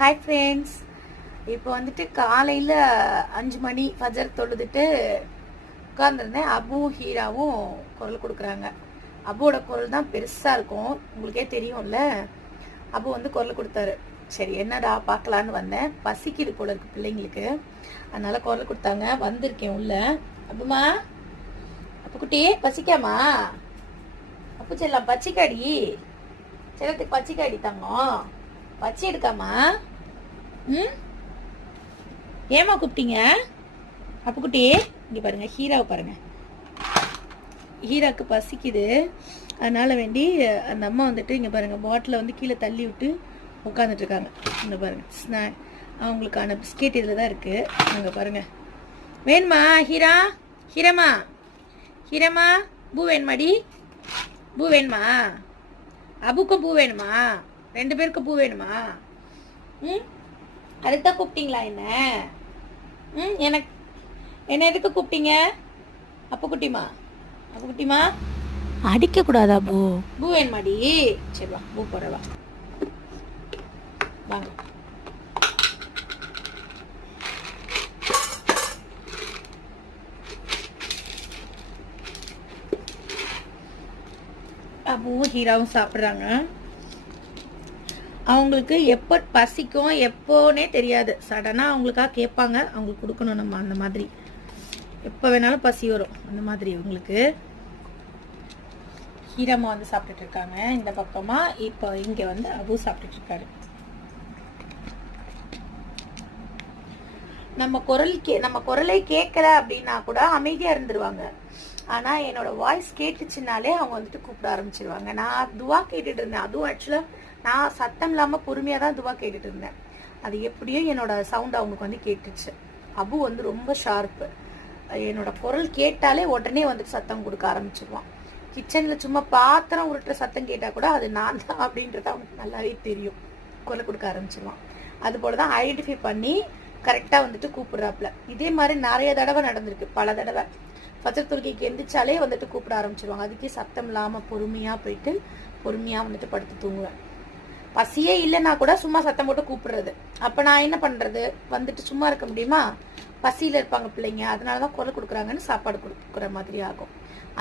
Hi friends. இப்போ வந்துட்டு காலையில் 5 மணி ஃபஜர் தொழுதுட்டு உட்காந்துருந்தேன். அபுவும் ஹீராவும் குரல் கொடுக்குறாங்க. அபுவோட குரல் தான் பெருசாக இருக்கும், உங்களுக்கே தெரியும்ல. அபு வந்து குரல் கொடுத்தாரு. சரி என்னடா பார்க்கலான்னு வந்தேன். பசிக்குது போல இருக்கு பிள்ளைங்களுக்கு, அதனால குரல் கொடுத்தாங்க. வந்திருக்கேன் உள்ள. அப்புமா அப்புக்குட்டி பசிக்காமா? அப்பு செல்லாம் பச்சிக்காடி, செல்லத்துக்கு பச்சிக்காடி தங்கம். பச்சி எடுக்காமா? ஏமா கூப்பிட்டீங்க? அப்புக்குட்டி இங்கே பாருங்க, ஹீராவை பாருங்க. ஹீராவுக்கு பசிக்குது, அதனால வேண்டி அந்த அம்மா வந்துட்டு இங்கே பாருங்க பாட்டிலை வந்து கீழே தள்ளி விட்டு உட்காந்துட்டு இருக்காங்க. இங்கே பாருங்க அவங்களுக்கான பிஸ்கெட் இதில் தான் இருக்கு. அங்கே பாருங்க. வேணுமா ஹீரா? ஹீரமா ஹீரமா பூ வேணுமாடி? பூ வேணுமா? அபுக்கும் பூ வேணுமா? 2 பேருக்கும் பூ வேணுமா? அதுக்கு தான் கூப்பிட்டீங்களா என்ன? எனக்கு என்ன எதுக்கு கூப்பிட்டீங்க? அப்புக்குட்டிமா அப்புக்குட்டிமா அடிக்க கூடாதா? பூ பூ வேணுமாடி? சரி வா, பூ போடவா, வாங்க. அபுவும் ஹீராவும் சாப்பிட்றாங்க. அவங்களுக்கு எப்போ பசிக்கும் எப்போனே தெரியாது. சடனாக அவங்களுக்காக கேட்பாங்க, அவங்களுக்கு கொடுக்கணும் நம்ம. அந்த மாதிரி எப்போ வேணாலும் பசி வரும், அந்த மாதிரி இவங்களுக்கு. ஹீராமா வந்து சாப்பிட்டுட்டு இருக்காங்க இந்த பக்கமா. இப்போ இங்கே வந்து அபு சாப்பிட்டுட்டு இருக்காரு. நம்ம குரலை கேட்கல அப்படின்னா கூட அமைதியாக இருந்துருவாங்க. ஆனால் என்னோட வாய்ஸ் கேட்டுச்சுனாலே அவங்க வந்துட்டு கூப்பிட ஆரம்பிச்சிருவாங்க. நான் துவா கேட்டுட்டு இருந்தேன். அதுவும் ஆக்சுவலாக நான் சத்தம் இல்லாமல் பொறுமையாக தான் துவா கேட்டுட்டு இருந்தேன். அது எப்படியோ என்னோட சவுண்ட் அவங்களுக்கு வந்து கேட்டுச்சு. அபு வந்து ரொம்ப ஷார்ப்பு. என்னோட குரல் கேட்டாலே உடனே வந்துட்டு சத்தம் கொடுக்க ஆரம்பிச்சிருவான். கிச்சனில் சும்மா பாத்திரம் உருட்டுற சத்தம் கேட்டால் கூட அது நான் தான் அப்படின்றது அவனுக்கு நல்லாவே தெரியும். குரல் கொடுக்க ஆரம்பிச்சிருவான். அது போல தான் ஐடென்டிஃபை பண்ணி கரெக்டாக வந்துட்டு கூப்பிடுறாப்புல. இதே மாதிரி நிறைய தடவை நடந்திருக்கு, பல தடவை. ஃபஜர் தொழுகைக்கு எந்திரிச்சாலே வந்துட்டு கூப்பிட ஆரம்பிச்சிருவாங்க. அதுக்கே சத்தம் இல்லாமல் பொறுமையாக போயிட்டு பொறுமையாக வந்துட்டு படுத்து தூங்குவேன். பசியே இல்லைன்னா கூட சும்மா சத்தம் போட்டு கூப்பிடுறது. அப்போ நான் என்ன பண்ணுறது? வந்துட்டு சும்மா இருக்க முடியுமா? பசியில் இருப்பாங்க பிள்ளைங்க, அதனால தான் குரல் கொடுக்குறாங்கன்னு சாப்பாடு கொடுக்குற மாதிரி ஆகும்.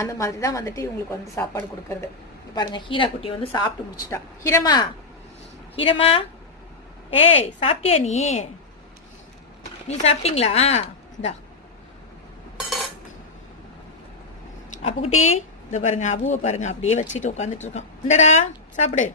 அந்த மாதிரி தான் வந்துட்டு இவங்களுக்கு வந்து சாப்பாடு கொடுக்கறது. பாருங்க, ஹீரா குட்டி வந்து சாப்பிட்டு முடிச்சுட்டா. ஹீரமா ஹீரமா ஏய் சாப்பிட்டியா? நீ சாப்பிட்டீங்களா? இந்தா அப்புக்குட்டி, இதை பாருங்க, அபுவை பாருங்க அப்படியே வச்சுட்டு உட்காந்துட்டு இருக்கான். இந்தடா சாப்பிடு.